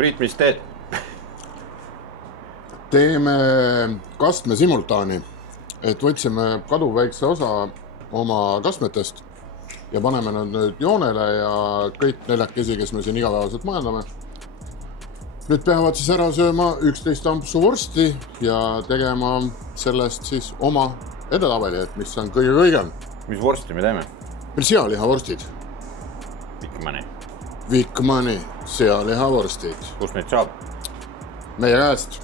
Priit, mis teed? Teeme kastme simultaani, et võtsime kaduväikse osa oma kastmetest ja paneme nad nüüd joonele ja kõik neljakesi, kes me siin igapäevaselt majandame. Nüüd peavad siis ära sööma 11 ampsu vorsti ja tegema sellest siis oma edetabeli, et mis on kõige kõigem. Mis vorsti me teeme? Meil sealihavorstid. Vikmani sealihavorstid. Kust neid saab? Meie käest.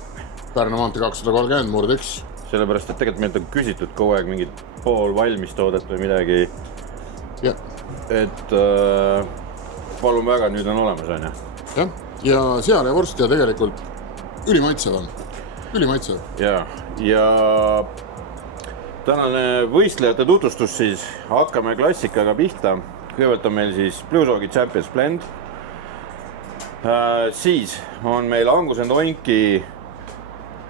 Pärnu maantee 230 murd 1. Sellepärast, et tegelikult meilt on küsitud kogu aeg mingit pool valmis toodet või midagi. Ja. Et palun väga, nüüd on olemas, on ja? Ja sealihavorstid tegelikult ülimaitsev on. Ülimaitsev. Ja tänane võistlejate tutvustus siis. Hakkame klassikaga pihta. Kõigepealt on meil siis Blue Dogi Champions Blend. Siis on meil Angus & Oinki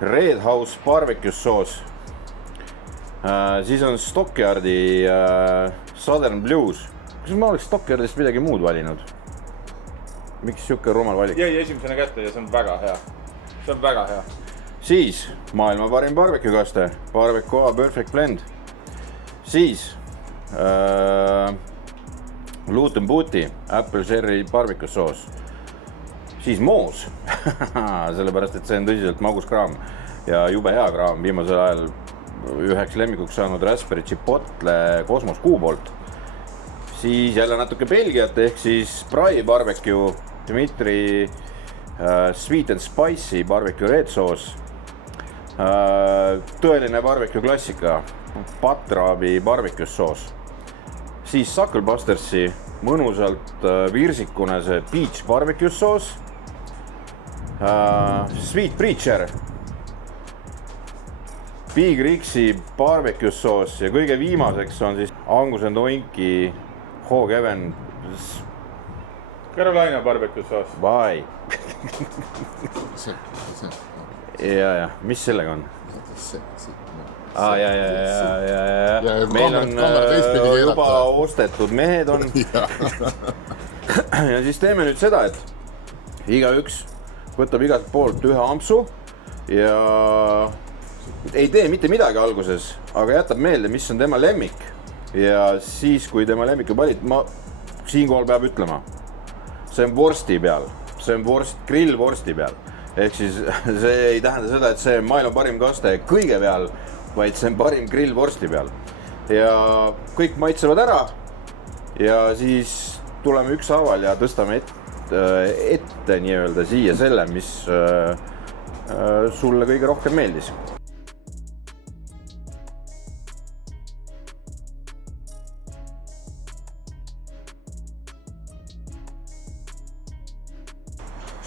Red House Barbecue soos. Siis on Stockyardi Southern Blues. Kas ma oleks Stockyardist midagi muud valinud? Miks siuke rumal valik? Jäi esimesena kätte ja see on väga hea. See on väga hea. Siis maailma parim barbecue kaste Barbacoa Perfect Blend. Siis Luton Booty Apple Cherry Barbecue soos. Siis moos, sellepärast, et see on tõsiselt magus kraam ja jube hea kraam. Viimasel ajal üheks lemmikuks saanud Raspberry Chipotle Cosmos Kuu poolt. Siis jälle natuke Belgiat ehk siis Brai Barbecue Dmitri Sweet and Spicy Barbecue Red soos. Tõeline barbecue klassika Patrabi Barbecue soos. Siis Sucklebustersi mõnusalt virsikune see Beach Barbecue soos. Sweet Preacher Big Rixi Barbecue soos ja kõige viimaseks on siis Angus & Oinki Hog Heaven Carolina Barbecue soos. Bye. Ja, mis sellega on? Ja. Meil on juba ostetud mehed on. Ja siis teeme nüüd seda, et igaüks võtab igalt poolt ühe ampsu ja ei tee mitte midagi alguses, aga jätab meelde, mis on tema lemmik. Ja siis, kui tema lemmik on valid, ma siinkohal peab ütlema, see on vorsti peal, see on grillvorsti peal. Ehk siis see ei tähenda seda, et see on maailma parim kaste kõige peal, vaid see on parim grillvorsti peal. Ja kõik maitsevad ära ja siis tuleme ükshaaval ja tõstame ette nii-öelda siia selle, mis sulle kõige rohkem meeldis.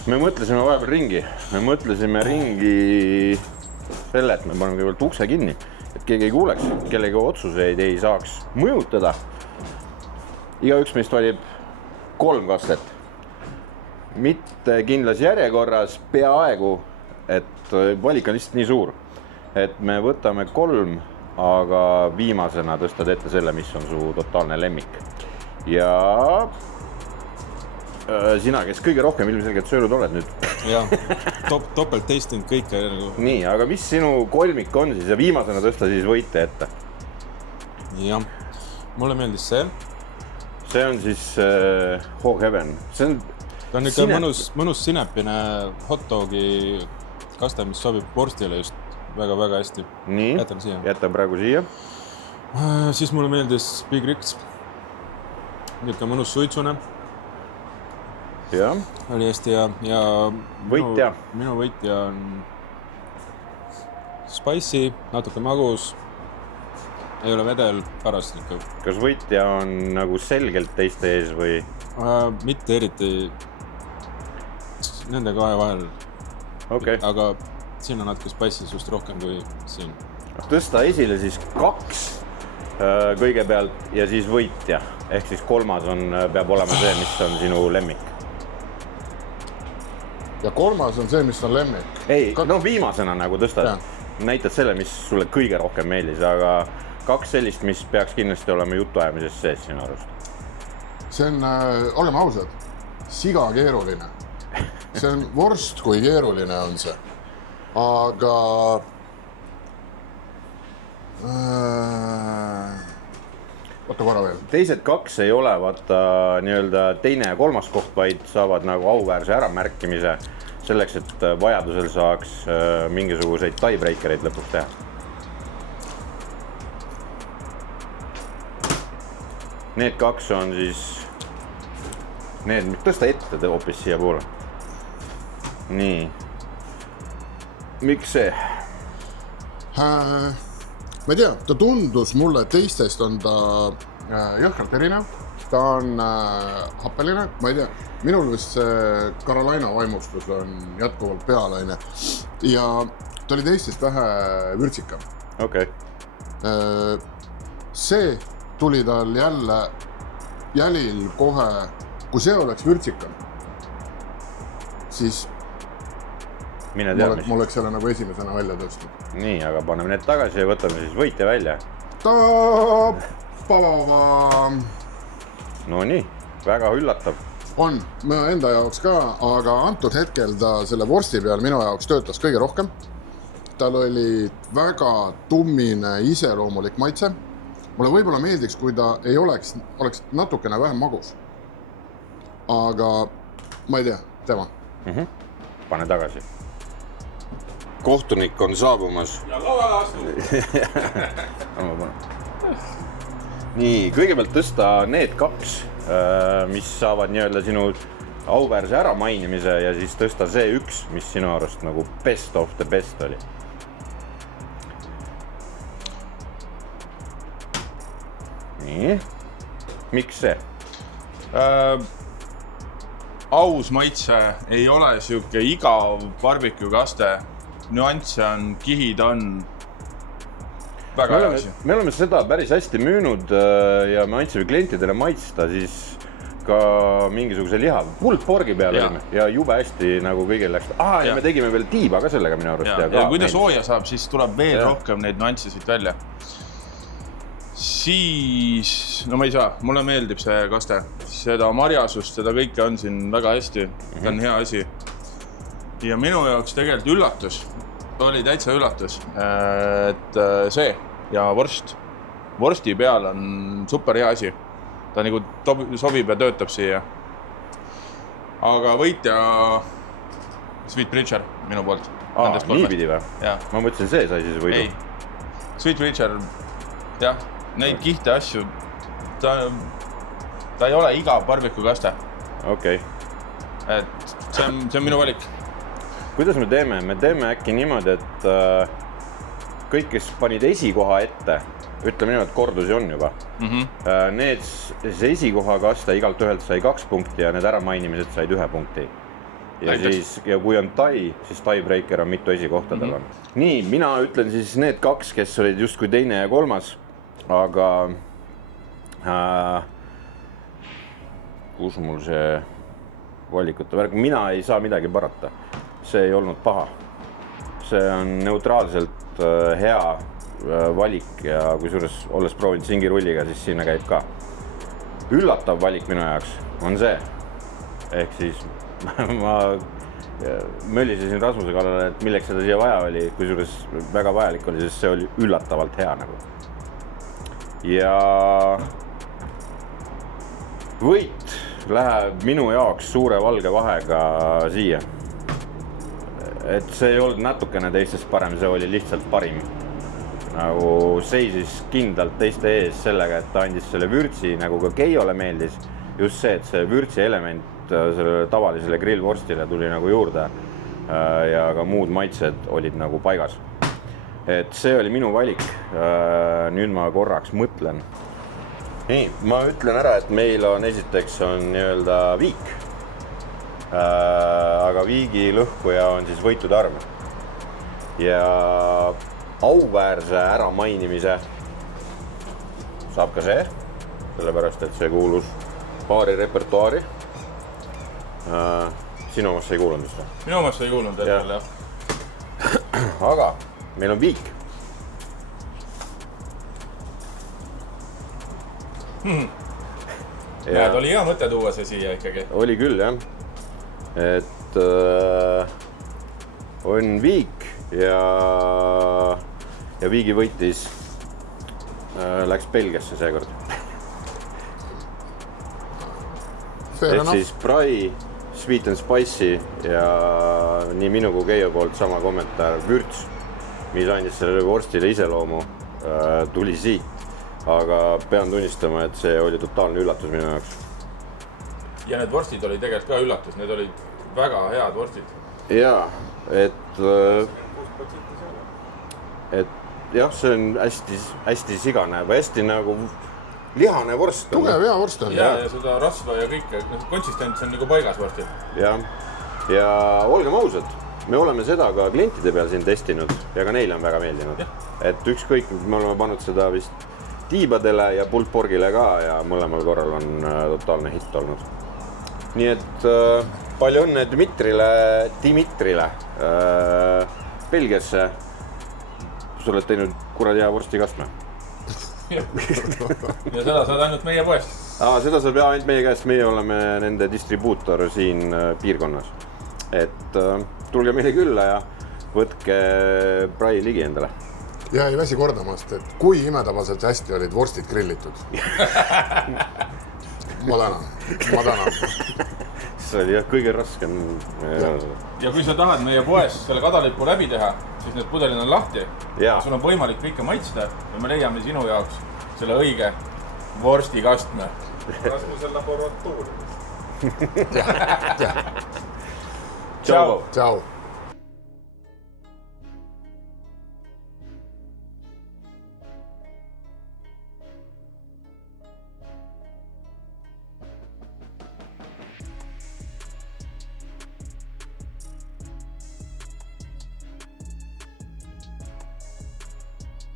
Me mõtlesime vahepeal ringi. Me mõtlesime ringi selle, et me paneme kõigepealt ukse kinni, et keegi ei kuuleks, kellegi otsuseid ei saaks mõjutada. Igaüks meist valib 3 kastet. Mitte kindlas järjekorras peaaegu, et valik on lihtsalt nii suur. Et me võtame 3, aga viimasena tõstad ette selle, mis on su totaalne lemmik. Ja sina, kes kõige rohkem ilmselgelt söönud oled nüüd. Ja, topelt testinud kõike. Nii, aga mis sinu kolmik on siis ja viimasena tõsta siis võite ette? Jah, mulle meeldis see. See on siis Hog Heaven. See on ikka mõnus sinepine hotdogi kaste, mis sobib vorstile just väga-väga hästi. Nii, jätan praegu siia. Siis mulle meeldis Big Rix. Ikka mõnus suitsune. Ja. Oli hästi ja võitja. Minu võitja on spicy, natuke magus, ei ole vedel, pärast ikka. Kas võitja on nagu selgelt teiste ees või? Mitte eriti nende kahe vahel, aga siin on natuke spicy just rohkem kui siin. Tõsta esile siis 2 kõigepealt ja siis võitja, ehk siis 3. peab olema see, mis on sinu lemmik. Ja 3. on see, mis on lemmik. Ei, viimasena nagu tõstad, näitad selle, mis sulle kõige rohkem meeldis, aga 2 sellist, mis peaks kindlasti olema jutuajamises sees sinu arust. See on, oleme ausad, siga keeruline. see on vorst, kui keeruline on see. Aga oota korra veel. Teised 2 ei ole vaata nii-öelda teine ja kolmas koht, vaid saavad nagu auväärse äramärkimise selleks, et vajadusel saaks mingisuguseid tiebreakereid lõpuks teha. Need 2 on siis need, tõsta ette hoopis siia poole. Nii. Miks see? Ma ei tea, ta tundus mulle, teistest on ta jõhkralt erinev. Ta on happeline, ma ei tea. Minul vist see Carolina vaimustus on jätkuvalt pealaine. Ja ta oli teistest vähe vürtsikam. Okei. See tuli tal jälle jälil kohe, kui see oleks vürtsikam, siis Mine tea, ma oleks selle nagu esimesena välja tõstnud. Nii, aga paneme need tagasi ja võtame siis võitja välja. No nii, väga üllatav. On, ma enda jaoks ka, aga antud hetkel ta selle vorsti peal minu jaoks töötas kõige rohkem. Tal oli väga tummine iseloomulik maitse. Mulle võib-olla meeldiks, kui ta ei oleks natukene vähem magus. Aga ma ei tea, tema. Pane tagasi. Kohtunik on saabumas. Ja lauale astu. Nii, kõigepealt tõsta need 2, mis saavad nii-öelda sinu auväärse äramainimise ja siis tõsta see 1, mis sinu arust nagu best of the best oli. Nii, miks see? Aus maitse ei ole siuke igav barbecue kaste. Nüansse on, kihid on väga hea asi. Me oleme seda päris hästi müünud ja me andsime klientidele maitsta siis ka mingisuguse liha pulled porgi peale ja jube hästi nagu kõigil läks. Ja me tegime veel tiiba ka sellega minu arust. Ja kui ta sooja saab, siis tuleb veel rohkem neid nüansse siit välja. Siis, no ma ei saa, mulle meeldib see kaste. Seda marjasust, seda kõike on siin väga hästi. Ta on hea asi. Ja minu jaoks tegelikult üllatus, oli täitsa üllatus, et see ja vorst. Vorsti peal on super hea asi. Ta nagu sobib ja töötab siia. Aga võitja Sweet Preacher minu poolt. Nii pidi või? Ma mõtlesin, see sai siis võidu. Ei, Sweet Preacher, jah, neid kihte asju, ta ei ole igav barbecue kaste. Okei. Et see on minu valik. Kuidas me teeme? Me teeme äkki niimoodi, et kõik, kes panid esikoha ette, ütleme niimoodi, et kordusi on juba. Need see esikoha kaste igalt ühelt sai 2 punkti ja need äramainimised said 1 punkti. Ja kui on tai, siis tiebreaker on mitu esikohtadel on. Nii, mina ütlen siis need 2, kes olid just kui teine ja kolmas, aga kus mul see valikute värk, mina ei saa midagi parata. See ei olnud paha. See on neutraalselt hea valik ja kui suures olles proovinud singirulliga, siis sinna käib ka. Üllatav valik minu jaoks on see. Ehk siis ma möllisesin Rasmuse kallale, et milleks seda siia vaja oli, kui suures väga vajalik oli, sest see oli üllatavalt hea nagu. Ja võit läheb minu jaoks suure valge vahega siia. Et see ei olnud natukene teistest parem, see oli lihtsalt parim. Nagu seisis kindlalt teiste ees sellega, et ta andis selle vürtsi, nagu ka Keiole meeldis. Just see, et see vürtsi element sellele tavalisele grillvorstile tuli nagu juurde ja ka muud maitsed olid nagu paigas. Et see oli minu valik. Nüüd ma korraks mõtlen. Nii, ma ütlen ära, et meil on esiteks on nii-öelda viik. Aga viigi lõhkuja on siis võitude arv. Ja auväärse äramainimise saab ka see, sellepärast, et see kuulus paari repertuaari. Sinu omast ei kuulunud vist või? Minu omast ei kuulunud veel, jah. Aga meil on viik. Näed, oli hea mõte tuua see siia ikkagi. Oli küll, jah. Et et on Viik ja Viigi võitis, läks Belgiasse seekord. Fair enough. Siis Prai, Sweet and Spicy ja nii minu kui Keijo poolt sama kommentaar, vürts, mis andis sellele vorstile iseloomu, tuli siit. Aga pean tunnistama, et see oli totaalne üllatus minu jaoks. Ja need vorstid oli tegelikult ka üllatus, need olid väga head vorstid. Jaa, et jah, see on hästi sigane või hästi nagu lihane vorst. Tugev hea vorst on. Ja seda rasva ja kõike, konsistents on nagu paigas vorstid. Ja olgem ausad, me oleme seda ka klientide peal siin testinud ja ka neile on väga meeldinud. Et ükskõik, me oleme pannud seda vist tiibadele ja pultporgile ka ja mõlemal korral on totaalne hitt olnud. Nii et palju õnne Dimitrile Belgiasse. Sa oled teinud kuradi hea vorstikastme. Ja seda saad ainult meie poest. Seda saab ainult meie käest, meie oleme nende distribuutor siin piirkonnas. Et tulge meile külla ja võtke Prai ligi endale. Ja ei väsi kordamast, et kui imetabaselt hästi olid vorstid grillitud. Ma tänan. See oli jah kõige raskem. Ja kui sa tahad meie poes selle kadalipu läbi teha, siis need pudelid on lahti. Sul on võimalik kõike maitsta ja me leiame sinu jaoks selle õige vorstikastme. Rasmusel laboratooriumis. Ciao. Ciao.